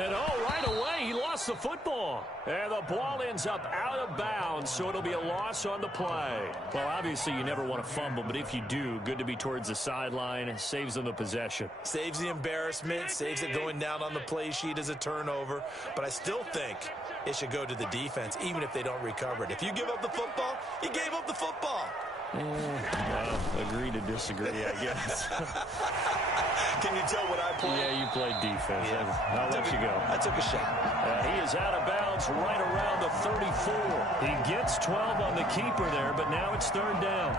And right away, he lost the football. And the ball ends up out of bounds, so it'll be a loss on the play. Well, obviously, you never want to fumble, but if you do, good to be towards the sideline. Saves them the possession. Saves the embarrassment, saves it going down on the play sheet as a turnover. But I still think it should go to the defense, even if they don't recover it. If you give up the football, you gave up the football. Well, agree to disagree, I guess. Can you tell what I played? Yeah, you played defense. Yeah. I'll let you go. I took a shot. He is out of bounds right around the 34. He gets 12 on the keeper there, but now it's third down.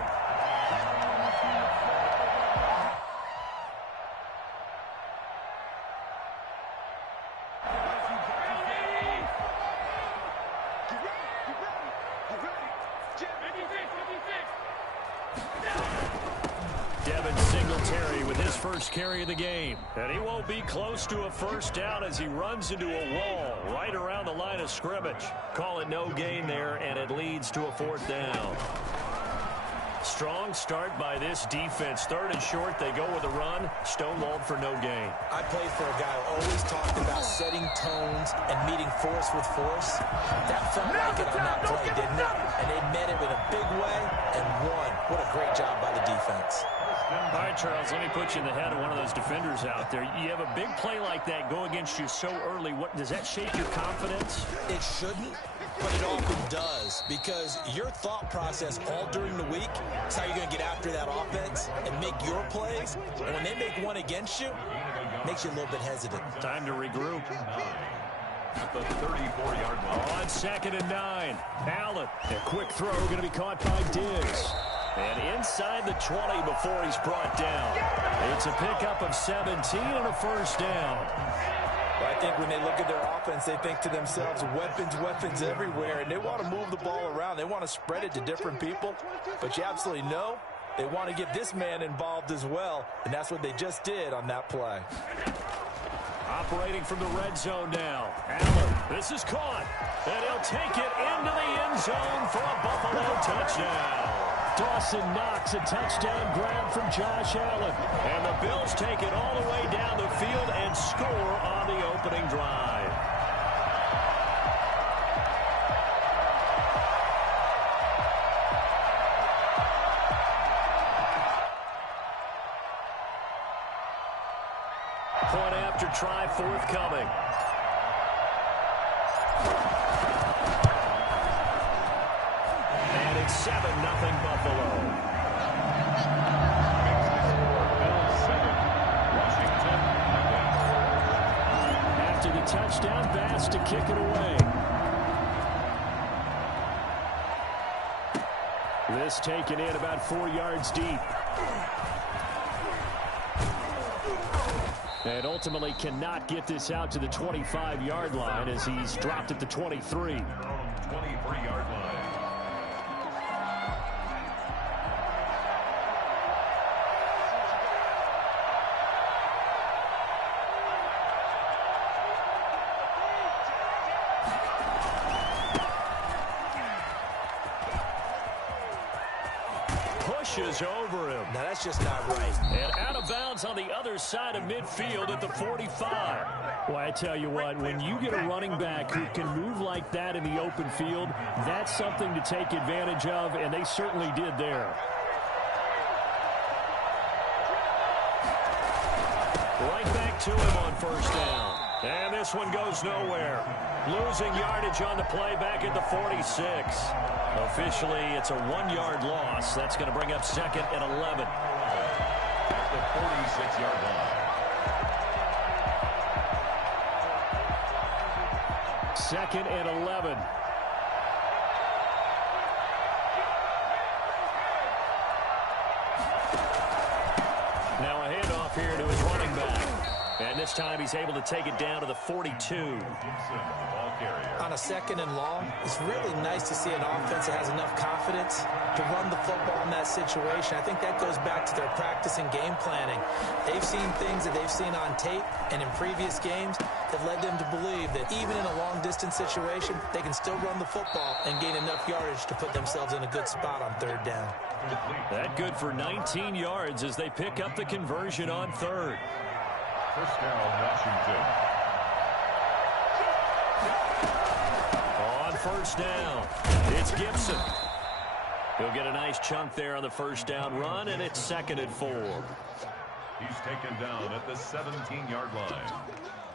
First carry of the game, and he won't be close to a first down as he runs into a wall right around the line of scrimmage. Call it no gain there, and it leads to a fourth down. Strong start by this defense. Third and short, they go with a run. Stonewalled for no gain. I played for a guy who always talked about setting tones and meeting force with force. That felt like it on that play, didn't it? And they met it in a big way and won. What a great job by the defense. All right, Charles, let me put you in the head of one of those defenders out there. You have a big play like that go against you so early. What does that shake your confidence? It shouldn't, but it often does, because your thought process all during the week is how you're going to get after that offense and make your plays. And when they make one against you, it makes you a little bit hesitant. Time to regroup. At the 34-yard line. On 2nd and 9. Allen, a quick throw going to be caught by Diggs. And inside the 20 before he's brought down. It's a pickup of 17 and a first down. Well, I think when they look at their offense, they think to themselves, weapons everywhere, and they want to move the ball around. They want to spread it to different people, but you absolutely know they want to get this man involved as well, and that's what they just did on that play. Operating from the red zone now. Allen, this is caught, and he'll take it into the end zone for a Buffalo touchdown. Dawson Knox, a touchdown grab from Josh Allen. And the Bills take it all the way down the field and score on the opening drive. Point after try forthcoming. And it's 7-0 Buffalo. After the touchdown, Bass to kick it away. This taken in about 4 yards deep. And ultimately cannot get this out to the 25-yard line as he's dropped at the 23. 23-yard line. Pushes over him. Now, that's just not right. And out of bounds on the other side of midfield at the 45. Well, I tell you what, when you get a running back who can move like that in the open field, that's something to take advantage of, and they certainly did there. Right back to him on first down. And this one goes nowhere. Losing yardage on the play back at the 46. Officially, it's a 1-yard loss. That's going to bring up 2nd and 11. At the 46-yard line. 2nd and 11. Now a handoff here to his running back. And this time he's able to take it down to the 42. On a 2nd and long, it's really nice to see an offense that has enough confidence to run the football in that situation. I think that goes back to their practice and game planning. They've seen things that they've seen on tape and in previous games that led them to believe that even in a long-distance situation, they can still run the football and gain enough yardage to put themselves in a good spot on 3rd down. That good for 19 yards as they pick up the conversion on 3rd. First down, Washington. On first down, it's Gibson. He'll get a nice chunk there on the first down run, and it's 2nd and 4. He's taken down at the 17-yard line.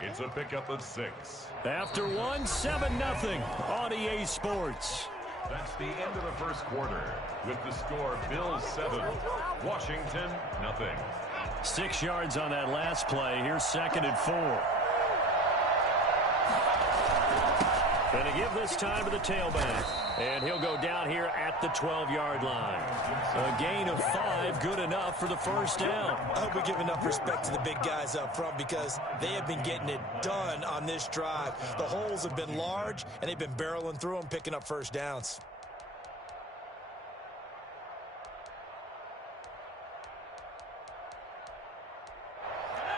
It's a pickup of 6. After 1, 7-0 on EA Sports. That's the end of the first quarter. With the score, Bills 7, Washington nothing. 6 yards on that last play. Here's 2nd and 4. Going to give this time to the tailback. And he'll go down here at the 12-yard line. A gain of 5, good enough for the first down. I hope we give enough respect to the big guys up front because they have been getting it done on this drive. The holes have been large, and they've been barreling through them, picking up first downs.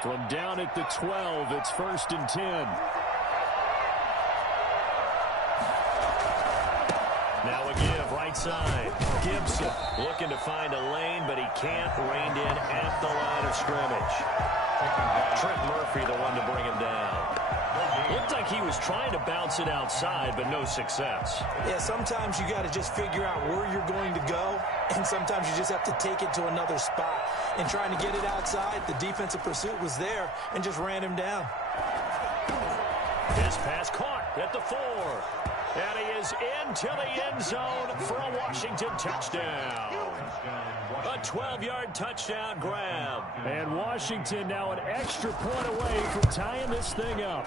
From down at the 12, it's 1st and 10. Now a give, right side. Gibson looking to find a lane, but he can't. Reined in at the line of scrimmage. Trent Murphy, the one to bring him down. Looked like he was trying to bounce it outside, but no success. Yeah, sometimes you got to just figure out where you're going to go, and sometimes you just have to take it to another spot. And trying to get it outside, the defensive pursuit was there and just ran him down. His pass caught at the 4. And he is into the end zone for a Washington touchdown. A 12-yard touchdown grab. And Washington now an extra point away from tying this thing up.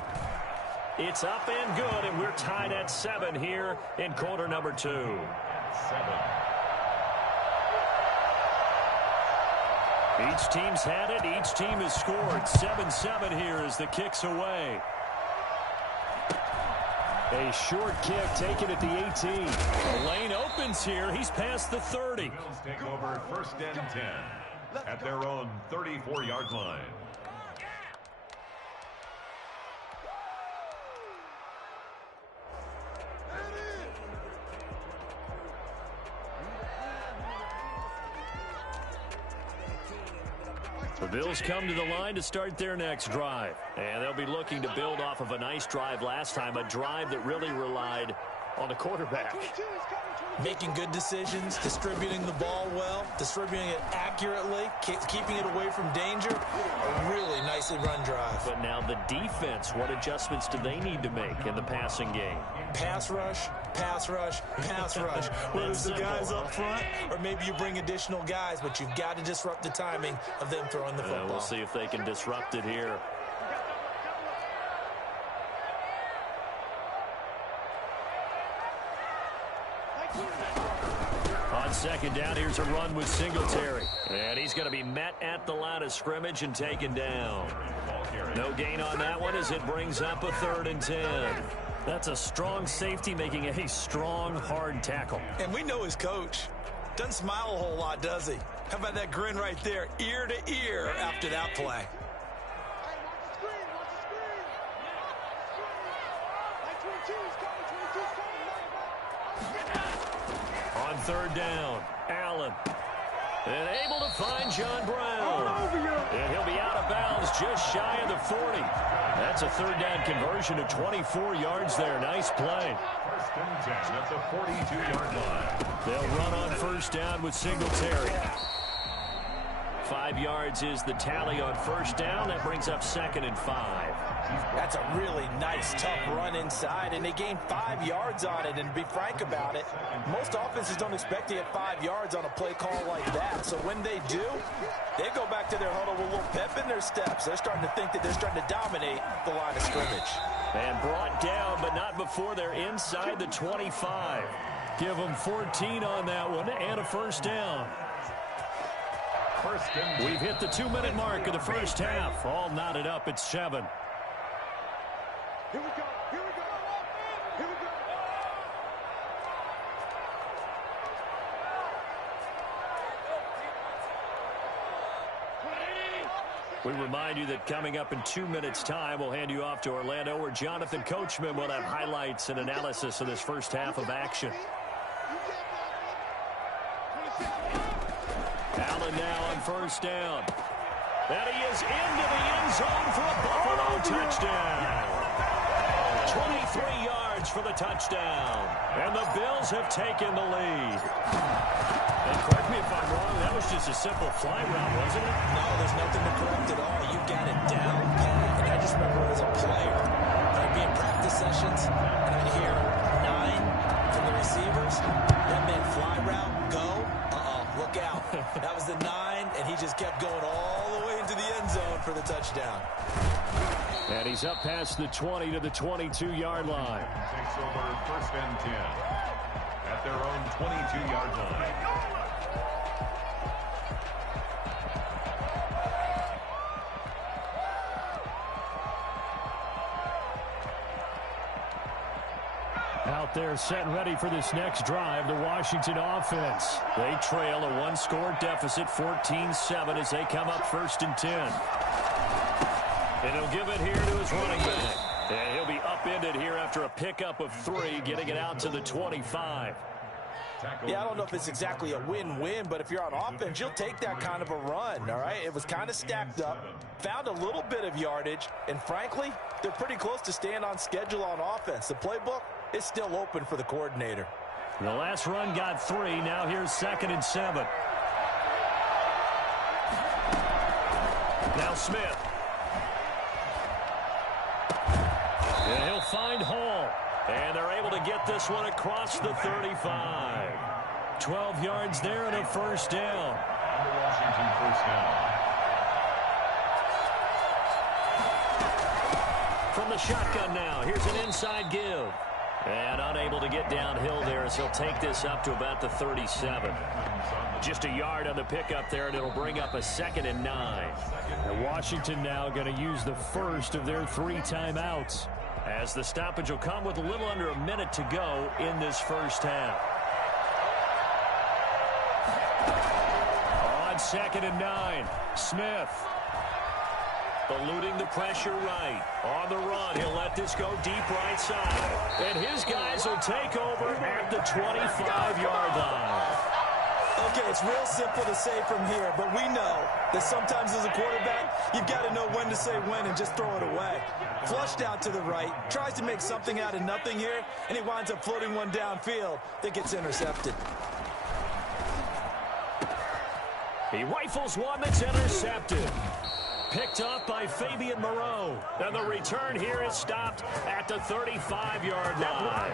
It's up and good, and we're tied at 7 here in quarter number 2. 7. Each team's had it. Each team has scored. 7-7 here as the kick's away. A short kick taken at the 18. The lane opens here. He's past the 30. Bills take over 1st and 10 at their own 34-yard line. The Bills come to the line to start their next drive. And they'll be looking to build off of a nice drive last time, a drive that really relied on the quarterback. Making good decisions, distributing the ball well, distributing it accurately, keeping it away from danger. A really nicely run drive. But now the defense, what adjustments do they need to make in the passing game? Pass rush, pass rush, pass rush. Whether it's the guys up front or maybe you bring additional guys, but you've got to disrupt the timing of them throwing the football. We'll see if they can disrupt it here. On 2nd down, here's a run with Singletary. And he's going to be met at the line of scrimmage and taken down. No gain on that one as it brings up a 3rd and 10. That's a strong safety making a strong, hard tackle. And we know his coach. Doesn't smile a whole lot, does he? How about that grin right there, ear to ear after that play? On 3rd down, Allen. And able to find John Brown. And he'll be out of bounds just shy of the 40. That's a 3rd down conversion to 24 yards there. Nice play. 1st and 10 at the 42-yard line. They'll run on 1st down with Singletary. 5 yards is the tally on 1st down. That brings up 2nd and 5. That's a really nice, tough run inside, and they gained 5 yards on it. And to be frank about it, most offenses don't expect to get 5 yards on a play call like that. So when they do, they go back to their huddle with a little pep in their steps. They're starting to think that they're starting to dominate the line of scrimmage. And brought down, but not before they're inside the 25. Give them 14 on that one and a 1st down. We've hit the 2-minute mark of the first half. All knotted up at 7. Here we go. Here we go. Here we go. We remind you that coming up in 2 minutes' time, we'll hand you off to Orlando, where Jonathan Coachman will have highlights and analysis of this first half of action. Allen now on 1st down. And he is into the end zone for a Buffalo touchdown. 23 for the touchdown. And the Bills have taken the lead. And correct me if I'm wrong, that was just a simple fly route, wasn't it? No, there's nothing to correct at all. You got it down pat. And I just remember as a player, I'd be in practice sessions, and I'd hear 9 from the receivers. That meant fly route, go. Look out. That was the 9, and he just kept going all the way into the end zone for the touchdown. And he's up past the 20 to the 22-yard line. Takes over first and 10 at their own 22-yard line. Out there set and ready for this next drive, the Washington offense. They trail a one-score deficit, 14-7, as they come up first and 10. And he'll give it here to his running back. And he'll be upended here after a pickup of 3, getting it out to the 25. Yeah, I don't know if it's exactly a win-win, but if you're on offense, you'll take that kind of a run, all right? It was kind of stacked up, found a little bit of yardage, and frankly, they're pretty close to staying on schedule on offense. The playbook is still open for the coordinator. The last run got 3. Now here's 2nd and 7. Now Smith. And he'll find Hall. And they're able to get this one across the 35. 12 yards there and a first down. On the Washington first down. From the shotgun now, here's an inside give. And unable to get downhill there as he'll take this up to about the 37. Just a yard on the pickup there, and it'll bring up a 2nd and 9. And Washington now going to use the first of their 3 timeouts, as the stoppage will come with a little under a minute to go in this first half. On 2nd and 9, Smith. Eluding the pressure right. On the run, he'll let this go deep right side. And his guys will take over at the 25-yard line. Okay, it's real simple to say from here, but we know that sometimes as a quarterback, you've got to know when to say when and just throw it away. Flushed out to the right, tries to make something out of nothing here, and he winds up floating one downfield that gets intercepted. He rifles one that's intercepted. Picked off by Fabian Moreau. And the return here is stopped at the 35-yard line.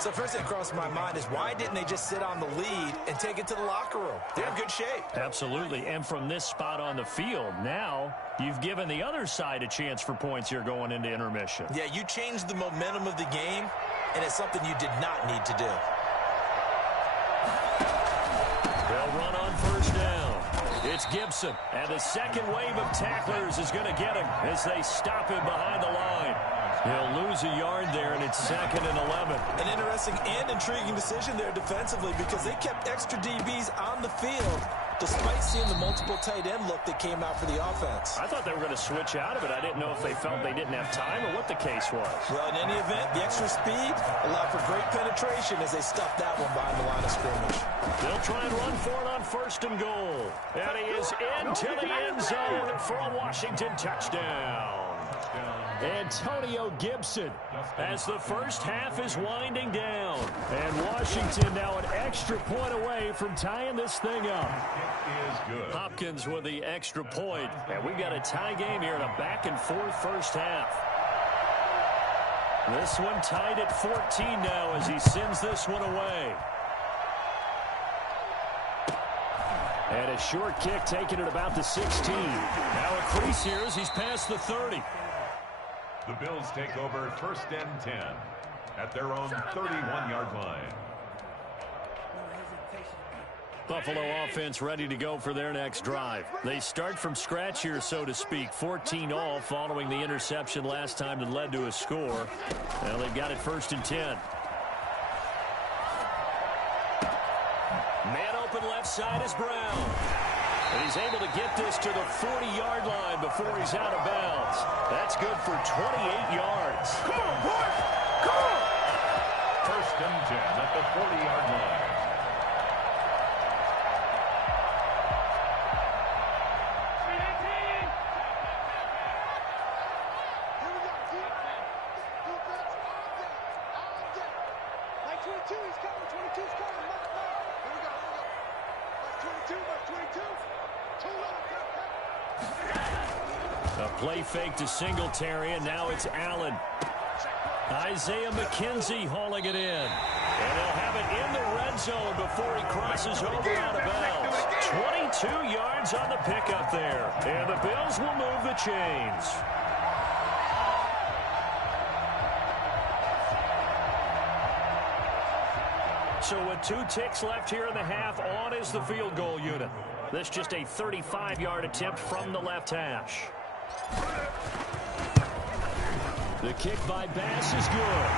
So first thing crossed my mind is why didn't they just sit on the lead and take it to the locker room? They're in good shape. Absolutely. And from this spot on the field, now you've given the other side a chance for points here going into intermission. Yeah, you changed the momentum of the game, and it's something you did not need to do. They'll run on first down. It's Gibson, and the second wave of tacklers is going to get him as they stop him behind the line. He'll lose a yard there, and it's 2nd and 11. An interesting and intriguing decision there defensively because they kept extra DBs on the field despite seeing the multiple tight end look that came out for the offense. I thought they were going to switch out of it. I didn't know if they felt they didn't have time or what the case was. Well, in any event, the extra speed allowed for great penetration as they stuffed that one behind the line of scrimmage. They'll try and run for it on 1st and goal. And he is into the end zone for a Washington touchdown. Antonio Gibson as the first half is winding down. And Washington now an extra point away from tying this thing up. Hopkins with the extra point. And we've got a tie game here in a back-and-forth first half. This one tied at 14 now as he sends this one away. And a short kick taken at about the 16. Now a crease here as he's past the 30. The Bills take over 1st and 10 at their own 31-yard line. Buffalo offense ready to go for their next drive. They start from scratch here, so to speak. 14 all following the interception last time that led to a score. Well, they've got it 1st and 10. Man open left side is Brown. And he's able to get this to the 40-yard line before he's out of bounds. That's good for 28 yards. Come on, boys! Come on! 1st and 10 at the 40-yard line. 22, he's coming. 22's coming. Mark. Here we go. That's 22. That's 22. Too low. A play fake to Singletary, and now it's Allen. Isaiah McKenzie hauling it in. And they'll have it in the red zone before he crosses over out of bounds. 22 yards on the pickup there. And the Bills will move the chains. So with 2 ticks left here in the half, on is the field goal unit. This just a 35-yard attempt from the left hash. The kick by Bass is good.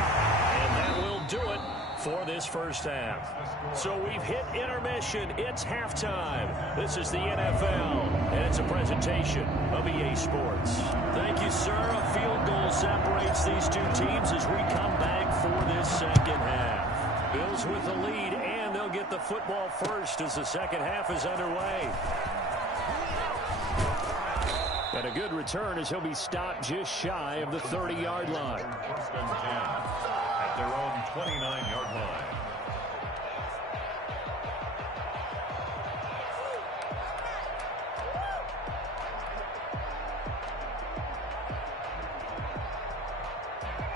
And that will do it for this first half. So we've hit intermission. It's halftime. This is the NFL, and it's a presentation of EA Sports. Thank you, sir. A field goal separates these two teams as we come back for this second half. Bills with the lead, and they'll get the football first as the second half is underway. And a good return as he'll be stopped just shy of the 30-yard line. First and 10 at their own 29-yard line.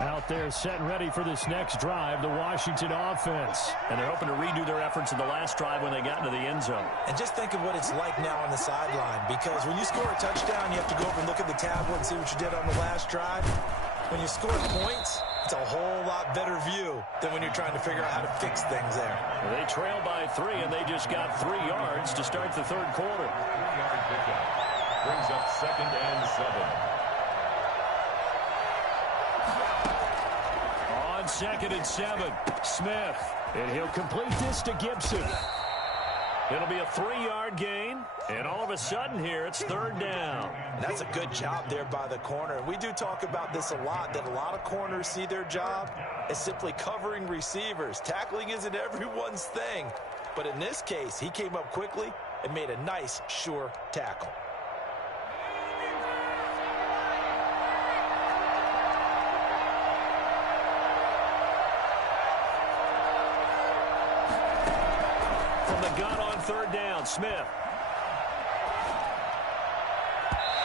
Out there set and ready for this next drive, the Washington offense. And they're hoping to redo their efforts in the last drive when they got into the end zone. And just think of what it's like now on the sideline, because when you score a touchdown, you have to go over and look at the tablet and see what you did on the last drive. When you score points, it's a whole lot better view than when you're trying to figure out how to fix things there. Well, they trail by 3, and they just got 3 yards to start the third quarter. 3-yard pickup brings up 2nd and 7. On 2nd and 7, Smith. And he'll complete this to Gibson. It'll be a 3-yard gain. And all of a sudden here, it's 3rd down. And that's a good job there by the corner. And we do talk about this a lot, that a lot of corners see their job as simply covering receivers. Tackling isn't everyone's thing. But in this case, he came up quickly and made a nice, sure tackle. From the gun on 3rd down, Smith.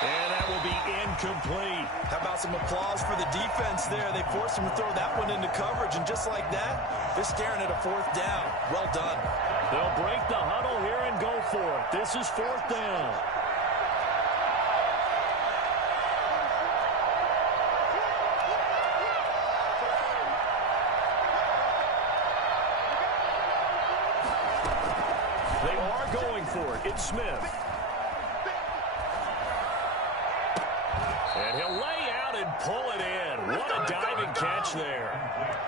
And that will be incomplete. How about some applause for the defense there? They forced him to throw that one into coverage, and just like that, they're staring at a 4th down. Well done. They'll break the huddle here and go for it. This is 4th down. They are going for it. It's Smith. And he'll lay out and pull it in. What a diving catch there.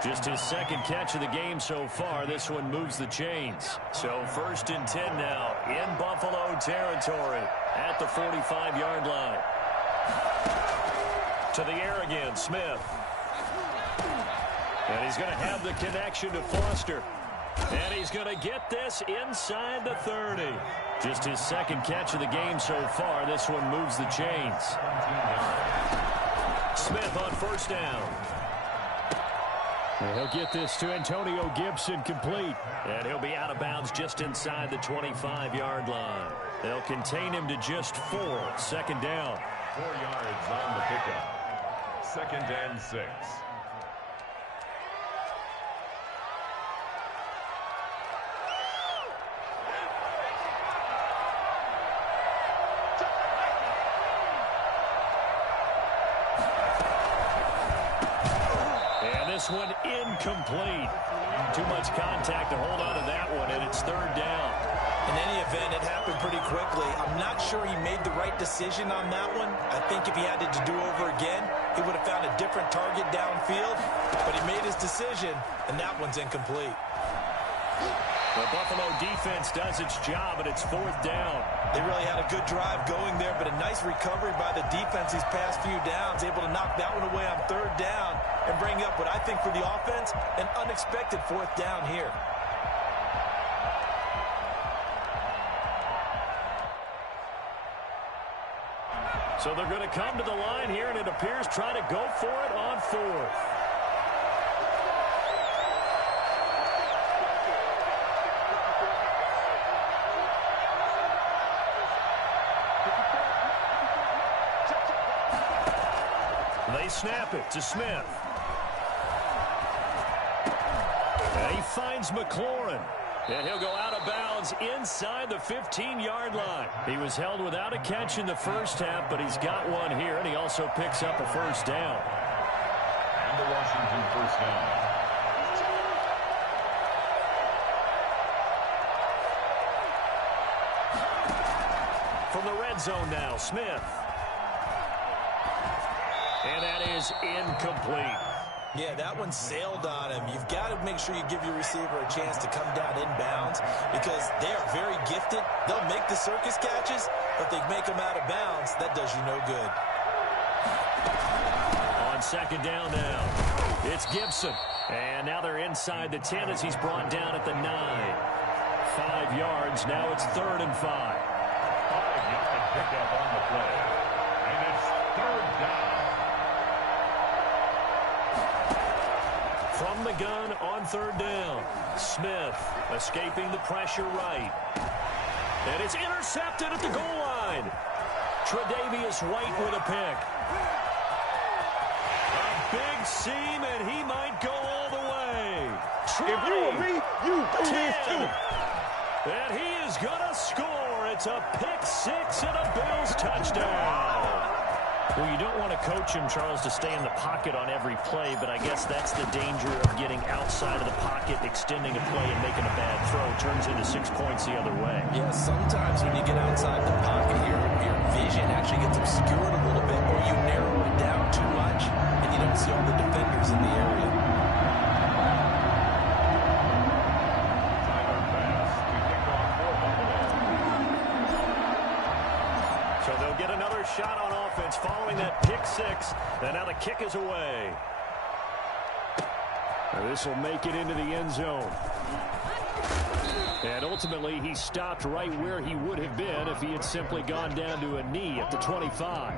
Just his 2nd catch of the game so far. This one moves the chains. So 1st and 10 now in Buffalo territory at the 45-yard line. To the air again, Smith. And he's going to have the connection to Foster. And he's going to get this inside the 30. Just his 2nd catch of the game so far. This one moves the chains. Smith on 1st down. And he'll get this to Antonio Gibson complete. And he'll be out of bounds just inside the 25-yard line. They'll contain him to just 4. 2nd down. 4 yards on the pickup. 2nd and 6. This one incomplete. Too much contact to hold on to that one, and it's 3rd down. In any event, it happened pretty quickly. I'm not sure he made the right decision on that one. I think if he had it to do over again, he would have found a different target downfield. But he made his decision, and that one's incomplete. The Buffalo defense does its job, and it's 4th down. They really had a good drive going there, but a nice recovery by the defense these past few downs, able to knock that one away on 3rd down and bring up what I think for the offense, an unexpected 4th down here. So they're going to come to the line here, and it appears try to go for it on 4th. They snap it to Smith. And he finds McLaurin. And he'll go out of bounds inside the 15-yard line. He was held without a catch in the first half, but he's got one here, and he also picks up a first down. And the Washington first down. From the red zone now, Smith. And that is incomplete. Yeah, that one sailed on him. You've got to make sure you give your receiver a chance to come down inbounds because they are very gifted. They'll make the circus catches, but they make them out of bounds. That does you no good. On second down now, it's Gibson. And now they're inside the 10 as he's brought down at the 9. 5 yards. Now it's 3rd and 5. 5-yard pickup on the play. And it's 3rd down. From the gun on 3rd down. Smith escaping the pressure right. And it's intercepted at the goal line. Tre'Davious White with a pick. A big seam, and he might go all the way. If you were me, you do this too. And he is going to score. It's a pick 6 and a Bills touchdown. Well, you don't want to coach him, Charles, to stay in the pocket on every play, but I guess that's the danger of getting outside of the pocket, extending a play, and making a bad throw. Turns into 6 points the other way. Yeah, sometimes when you get outside the pocket, your vision actually gets obscured a little bit, or you narrow it down too much, and you don't see all the defenders in the area. So they'll get another shot on offense following that pick 6. And now the kick is away. This will make it into the end zone. And ultimately, he stopped right where he would have been if he had simply gone down to a knee at the 25.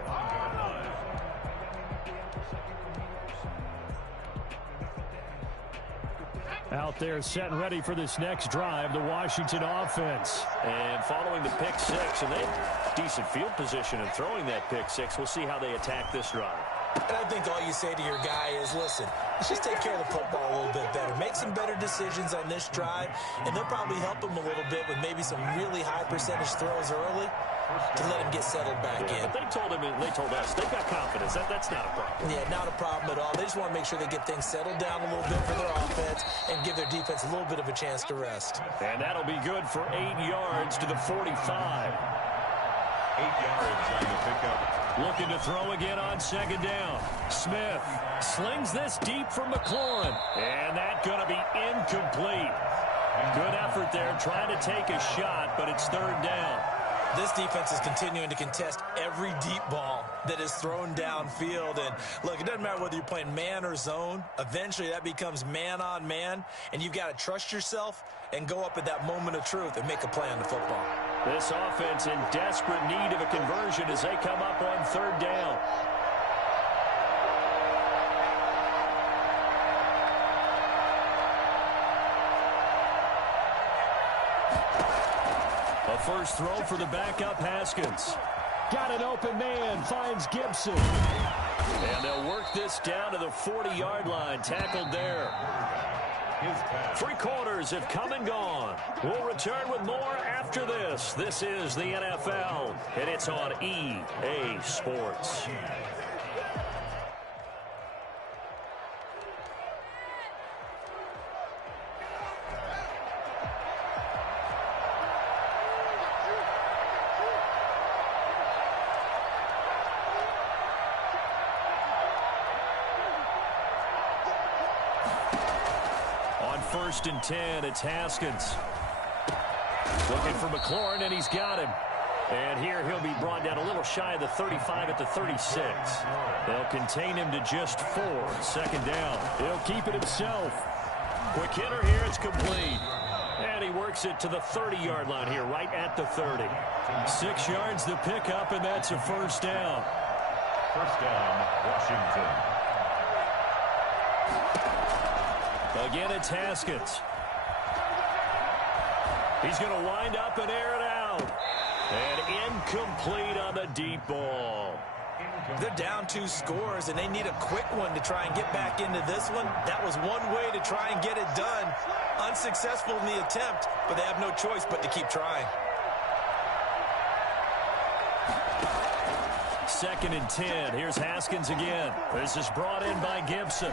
Out there set and ready for this next drive, the Washington offense. And following the pick 6, and they have decent field position and throwing that pick 6. We'll see how they attack this drive. And I think all you say to your guy is, listen, let's just take care of the football a little bit better. Make some better decisions on this drive, and they'll probably help him a little bit with maybe some really high percentage throws early to let him get settled back in. But they told him, and they told us, they've got confidence. That's not a problem. Yeah, not a problem at all. They just want to make sure they get things settled down a little bit for their offense and give their defense a little bit of a chance to rest. And that'll be good for 8 yards to the 45. 8 yards on the pickup. Looking to throw again on second down. Smith slings this deep for McLaurin. And that's going to be incomplete. Good effort there trying to take a shot, but it's 3rd down. This defense is continuing to contest every deep ball that is thrown downfield. And, look, it doesn't matter whether you're playing man or zone. Eventually, that becomes man-on-man, and you've got to trust yourself and go up at that moment of truth and make a play on the football. This offense in desperate need of a conversion as they come up on 3rd down. A first throw for the backup Haskins. Got an open man, finds Gibson. And they'll work this down to the 40-yard line, tackled there. 3 quarters have come and gone. We'll return with more after this. This is the NFL, and it's on EA Sports. First and 10, it's Haskins. Looking for McLaurin, and he's got him. And here he'll be brought down a little shy of the 35 at the 36. They'll contain him to just 4. 2nd down. He'll keep it himself. Quick hitter here, it's complete. And he works it to the 30-yard line here, right at the 30. 6 yards the pickup, and that's a first down. First down, Washington. Again, it's Haskins. He's going to wind up and air it out. And incomplete on the deep ball. They're down 2 scores, and they need a quick one to try and get back into this one. That was one way to try and get it done. Unsuccessful in the attempt, but they have no choice but to keep trying. 2nd and 10. Here's Haskins again. This is brought in by Gibson.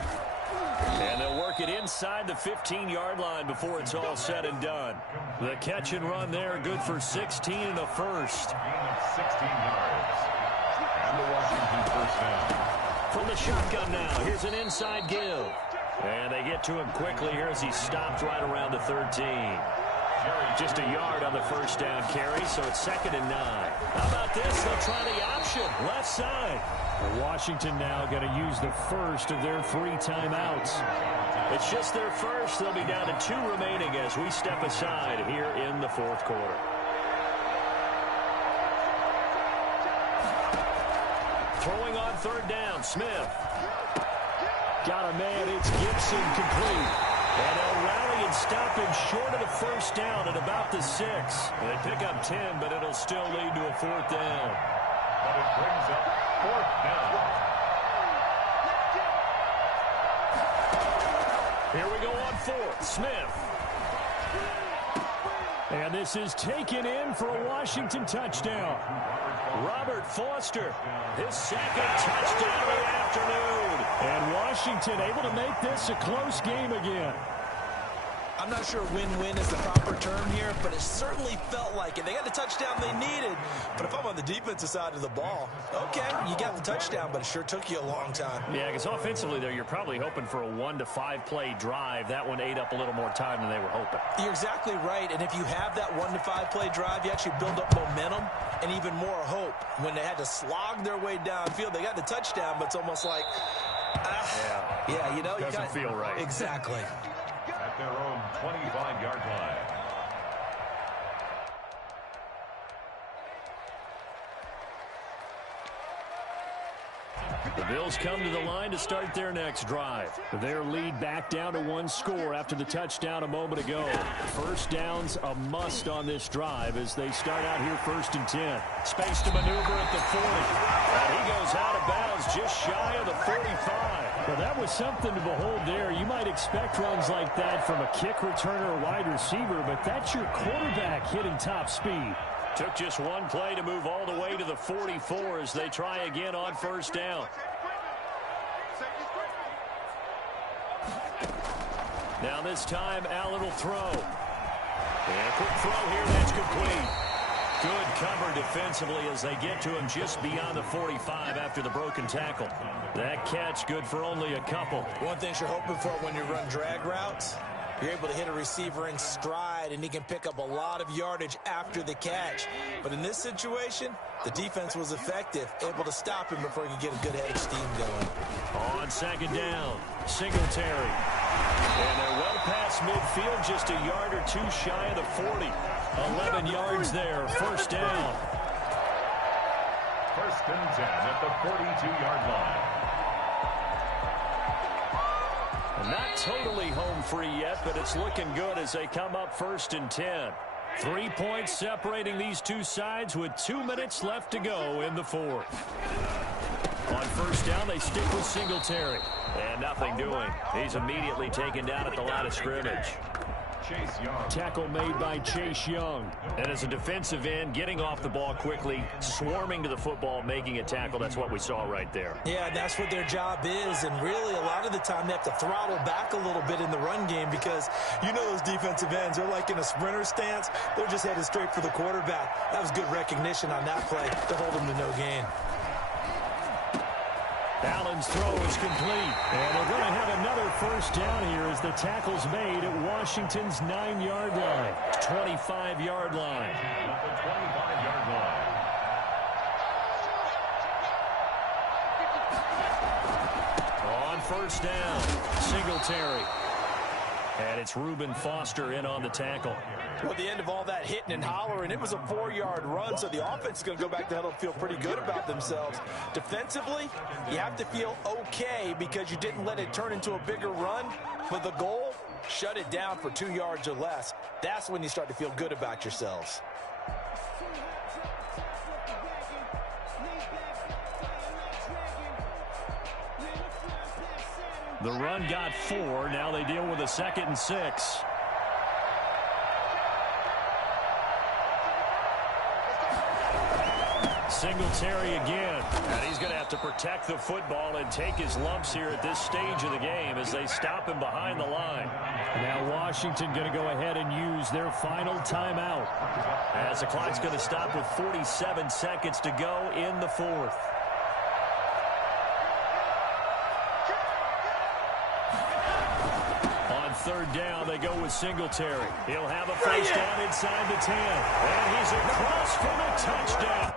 And they'll work it inside the 15-yard line before it's all said and done. The catch and run there, good for 16 and a first. Gain of 16 yards. And the Washington first down. From the shotgun now, here's an inside give. And they get to him quickly here as he stopped right around the 13. Just a yard on the first down carry, so it's 2nd and 9. How about this? They'll try the option, left side. Washington now going to use the first of their 3 timeouts. It's just their first. They'll be down to 2 remaining as we step aside here in the 4th quarter. Throwing on 3rd down, Smith. Got a man, it's Gibson, complete. And they'll rally and stop him short of the first down at about the 6. They pick up 10, but it'll still lead to a 4th down. But it brings up 4th down. Here we go on 4th. Smith. And this is taken in for a Washington touchdown. Robert Foster, his 2nd touchdown of the afternoon. And Washington able to make this a close game again. I'm not sure win-win is the proper term here, but it certainly felt like it. They got the touchdown they needed, but if I'm on the defensive side of the ball, okay, you got the touchdown, but it sure took you a long time. Yeah, because offensively there, you're probably hoping for a 1 to 5 play drive. That one ate up a little more time than they were hoping. You're exactly right, and if you have that 1 to 5 play drive, you actually build up momentum and even more hope. When they had to slog their way downfield, they got the touchdown, but it's almost like, yeah, you know, doesn't feel right. Exactly. At their own 25-yard line. The Bills come to the line to start their next drive. Their lead back down to 1 score after the touchdown a moment ago. First down's a must on this drive as they start out here 1st and 10. Space to maneuver at the 40. And he goes out of bounds just shy of the 45. Well, that was something to behold there. You might expect runs like that from a kick returner or wide receiver, but that's your quarterback hitting top speed. Took just 1 play to move all the way to the 44 as they try again on 1st down. Now this time, Allen will throw. And a quick throw here, that's complete. Good cover defensively as they get to him just beyond the 45 after the broken tackle. That catch good for only a couple. One thing you're hoping for when you run drag routes, you're able to hit a receiver in stride, and he can pick up a lot of yardage after the catch. But in this situation, the defense was effective, able to stop him before he could get a good head of steam going. On 2nd down, Singletary. And they're well past midfield, just a yard or 2 shy of the 40. 11 yards there, 1st down. 1st and 10 at the 42-yard line. Not totally home free yet, but it's looking good as they come up 1st and 10. 3 points separating these two sides with 2 minutes left to go in the 4th. On 1st down, they stick with Singletary. And nothing doing. He's immediately taken down at the line of scrimmage. Chase Young. Tackle made by Chase Young. And as a defensive end, getting off the ball quickly, swarming to the football, making a tackle, that's what we saw right there. Yeah, that's what their job is, and really a lot of the time they have to throttle back a little bit in the run game because you know those defensive ends, they're like in a sprinter stance. They're just headed straight for the quarterback. That was good recognition on that play to hold them to no gain. Allen's throw is complete. And they're going to have another 1st down here as the tackle's made at Washington's 9-yard line. 25-yard line. At the 25-yard line. On 1st down, Singletary. And it's Reuben Foster in on the tackle. Well, at the end of all that hitting and hollering, it was a 4-yard run, so the offense is going to go back to huddle and feel pretty good about themselves. Defensively, you have to feel okay because you didn't let it turn into a bigger run, but the goal, shut it down for 2 yards or less. That's when you start to feel good about yourselves. The run got 4. Now they deal with a 2nd and 6. Singletary again. And he's going to have to protect the football and take his lumps here at this stage of the game as they stop him behind the line. Now Washington going to go ahead and use their final timeout, as the clock's going to stop with 47 seconds to go in the 4th. On 3rd down, they go with Singletary. He'll have a first down inside the 10. And he's across for the touchdown.